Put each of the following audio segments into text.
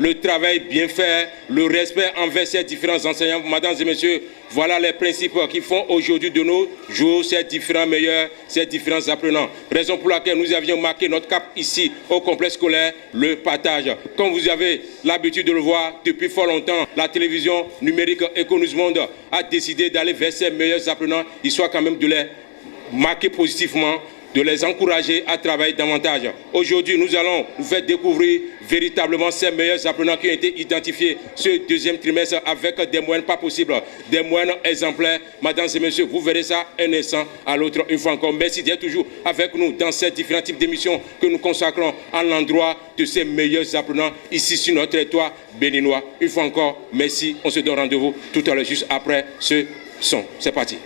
le travail bien fait, le respect envers ces différents enseignants. Mesdames et messieurs, voilà les principes qui font aujourd'hui de nos jours ces différents meilleurs, ces différents apprenants. Raison pour laquelle nous avions marqué notre cap ici au complexe scolaire, le partage. Comme vous avez l'habitude de le voir depuis fort longtemps, la télévision numérique Econus Monde a décidé d'aller vers ces meilleurs apprenants, histoire quand même de les marquer positivement, de les encourager à travailler davantage. Aujourd'hui, nous allons vous faire découvrir véritablement ces meilleurs apprenants qui ont été identifiés ce deuxième trimestre avec des moyens pas possibles, des moyens exemplaires. Mesdames et messieurs, vous verrez ça un instant à l'autre une fois encore. Merci d'être toujours avec nous dans ces différents types d'émissions que nous consacrons à l'endroit de ces meilleurs apprenants ici sur notre territoire béninois. Une fois encore, merci. On se donne rendez-vous tout à l'heure juste après ce son. C'est parti.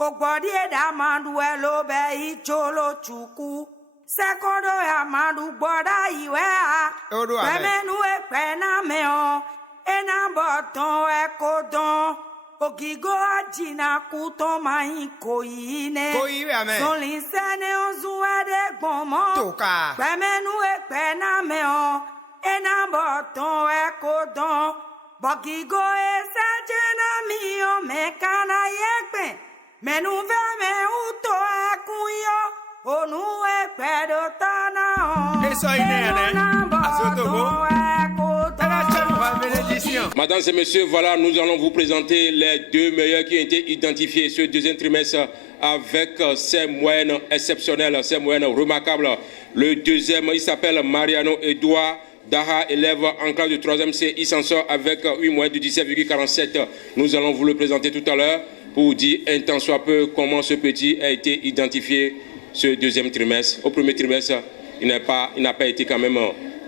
Ogbodi edamandu elobe icholo chuku sekondo yamandu boda iwea Bemenu ekpena meo enamboton ekodon Ogigo ajina kuto maiko ine Solinsene ozuede gbomo Bemenu ekpena meo enamboton ekodon Bogigo esajena mio mekana yekpen Menu veme uto akuyo onu ekpedo tana Mesdames et messieurs, voilà, nous allons vous présenter les deux meilleurs qui ont été identifiés ce deuxième trimestre avec ces moyennes exceptionnelles, ces moyennes remarquables. Le deuxième, il s'appelle Mariano Edouard Daha, élève en classe de 3e C. Il s'en sort avec une moyenne de 17,47. Nous allons vous le présenter tout à l'heure pour dire un tant soit peu comment ce petit a été identifié ce deuxième trimestre. Au premier trimestre, il n'a pas été quand même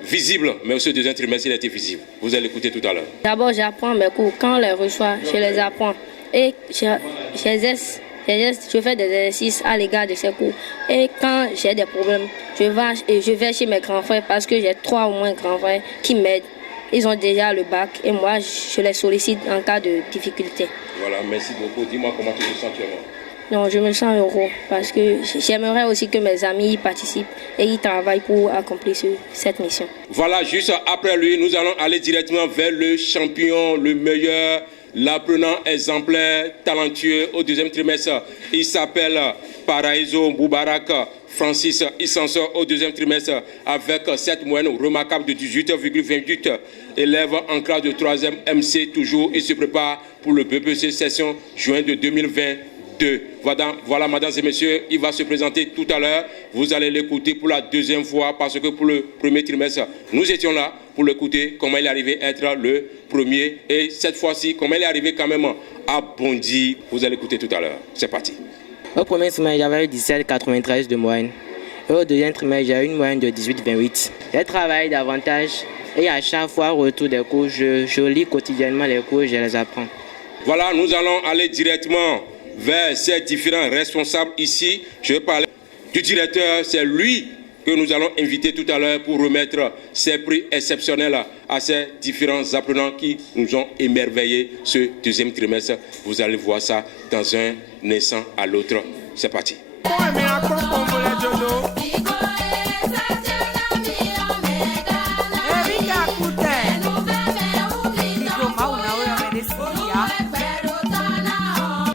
visible, mais au deuxième trimestre, il a été visible. Vous allez l'écouter tout à l'heure. D'abord, j'apprends mes cours. Quand on les reçoit, je les apprends. Et je fais des exercices à l'égard de ces cours. Et quand j'ai des problèmes, je vais chez mes grands frères parce que j'ai 3 ou moins grands frères qui m'aident. Ils ont déjà le bac et moi, je les sollicite en cas de difficulté. Voilà, merci beaucoup. Dis-moi comment tu te sens actuellement. Non, je me sens heureux parce que j'aimerais aussi que mes amis y participent et y travaillent pour accomplir cette mission. Voilà, juste après lui, nous allons aller directement vers le champion, le meilleur, l'apprenant exemplaire, talentueux au deuxième trimestre. Il s'appelle Paraiso Boubarak Francis. Il s'en sort au deuxième trimestre avec cette moyenne remarquable de 18,28. Élève en classe de 3e MC toujours. Il se prépare pour le BPC session juin de 2022. Voilà, mesdames et messieurs, il va se présenter tout à l'heure. Vous allez l'écouter pour la deuxième fois parce que pour le premier trimestre, nous étions là pour l'écouter, comment il est arrivé à être le premier. Et cette fois-ci, comment il est arrivé quand même à bondir. Vous allez l'écouter tout à l'heure. C'est parti. Au premier trimestre, j'avais eu 17,93 de moyenne. Et au deuxième trimestre, j'ai eu une moyenne de 18,28. J'ai travaillé davantage et à chaque fois, au retour des cours, je lis quotidiennement les cours et je les apprends. Voilà, nous allons aller directement vers ces différents responsables ici. Je vais parler du directeur, c'est lui que nous allons inviter tout à l'heure pour remettre ces prix exceptionnels à ces différents apprenants qui nous ont émerveillés ce deuxième trimestre. Vous allez voir ça dans un instant à l'autre. C'est parti.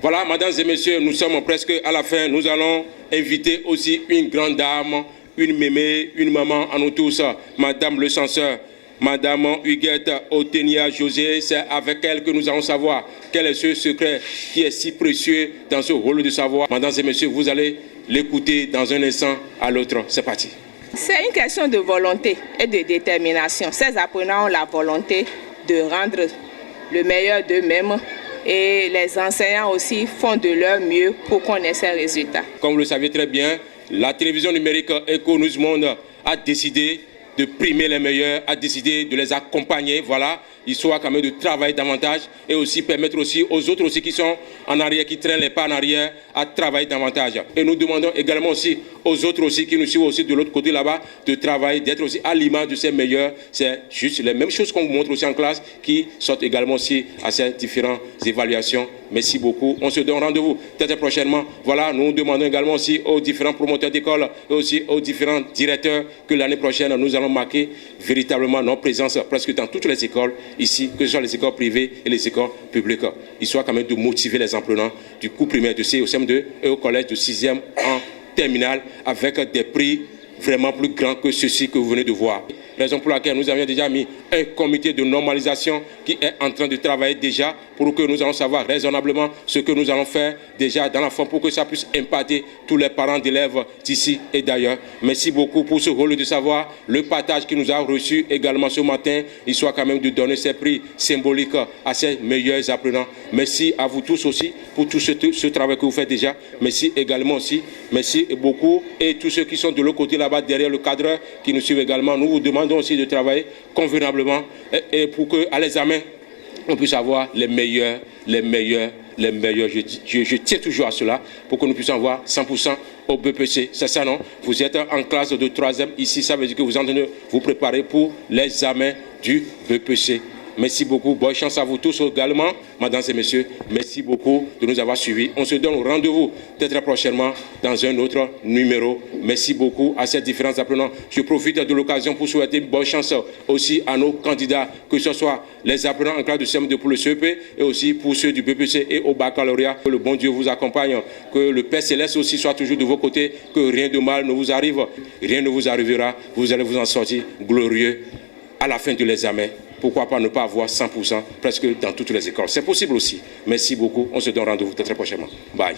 Voilà, mesdames et messieurs, nous sommes presque à la fin. Nous allons inviter aussi une grande dame, une mémé, une maman à nous tous, Madame le censeur, Madame Huguette Otenia José. C'est avec elle que nous allons savoir quel est ce secret qui est si précieux dans ce rôle de savoir. Mesdames et messieurs, vous allez l'écouter dans un instant à l'autre. C'est parti. C'est une question de volonté et de détermination. Ces apprenants ont la volonté de rendre le meilleur d'eux-mêmes. Et les enseignants aussi font de leur mieux pour qu'on ait ces résultats. Comme vous le savez très bien, la télévision numérique Econus Monde a décidé de primer les meilleurs, a décidé de les accompagner. Voilà, histoire quand même de travailler davantage et aussi permettre aussi aux autres aussi qui sont en arrière, qui traînent les pas en arrière, à travailler davantage. Et nous demandons également aussi aux autres aussi qui nous suivent aussi de l'autre côté là-bas de travailler, d'être aussi à l'image de ces meilleurs. C'est juste les mêmes choses qu'on vous montre aussi en classe qui sortent également aussi à ces différentes évaluations. Merci beaucoup. On se donne rendez-vous très prochainement. Voilà, nous demandons également aussi aux différents promoteurs d'école et aussi aux différents directeurs que l'année prochaine, nous allons marquer véritablement notre présence presque dans toutes les écoles ici, que ce soit les écoles privées et les écoles publiques. Histoire quand même de motiver les apprenants du cours primaire de C au CM2 et au collège de 6e en terminale avec des prix vraiment plus grands que ceux-ci que vous venez de voir. Raison pour laquelle nous avions déjà mis un comité de normalisation qui est en train de travailler déjà pour que nous allons savoir raisonnablement ce que nous allons faire déjà dans la forme pour que ça puisse impacter tous les parents d'élèves d'ici et d'ailleurs. Merci beaucoup pour ce rôle de savoir, le partage qui nous a reçu également ce matin, histoire quand même de donner ces prix symboliques à ces meilleurs apprenants. Merci à vous tous aussi pour tout ce travail que vous faites déjà. Merci également aussi, merci beaucoup et tous ceux qui sont de l'autre côté là-bas derrière le cadre qui nous suivent également, nous vous demandons aussi de travailler convenablement et pour qu'à l'examen, on puisse avoir les meilleurs. Je tiens toujours à cela pour que nous puissions avoir 100% au BPC. C'est ça, non? Vous êtes en classe de 3e ici, ça veut dire que vous êtes en train de vous préparer pour l'examen du BPC. Merci beaucoup. Bonne chance à vous tous également, mesdames et messieurs. Merci beaucoup de nous avoir suivis. On se donne rendez-vous très prochainement dans un autre numéro. Merci beaucoup à ces différents apprenants. Je profite de l'occasion pour souhaiter une bonne chance aussi à nos candidats, que ce soit les apprenants en classe de CM2 pour le CEP et aussi pour ceux du BPC et au baccalauréat. Que le bon Dieu vous accompagne, que le Père Céleste aussi soit toujours de vos côtés, que rien de mal ne vous arrive, rien ne vous arrivera. Vous allez vous en sortir glorieux à la fin de l'examen. Pourquoi pas ne pas avoir 100% presque dans toutes les écoles? C'est possible aussi. Merci beaucoup. On se donne rendez-vous très prochainement. Bye.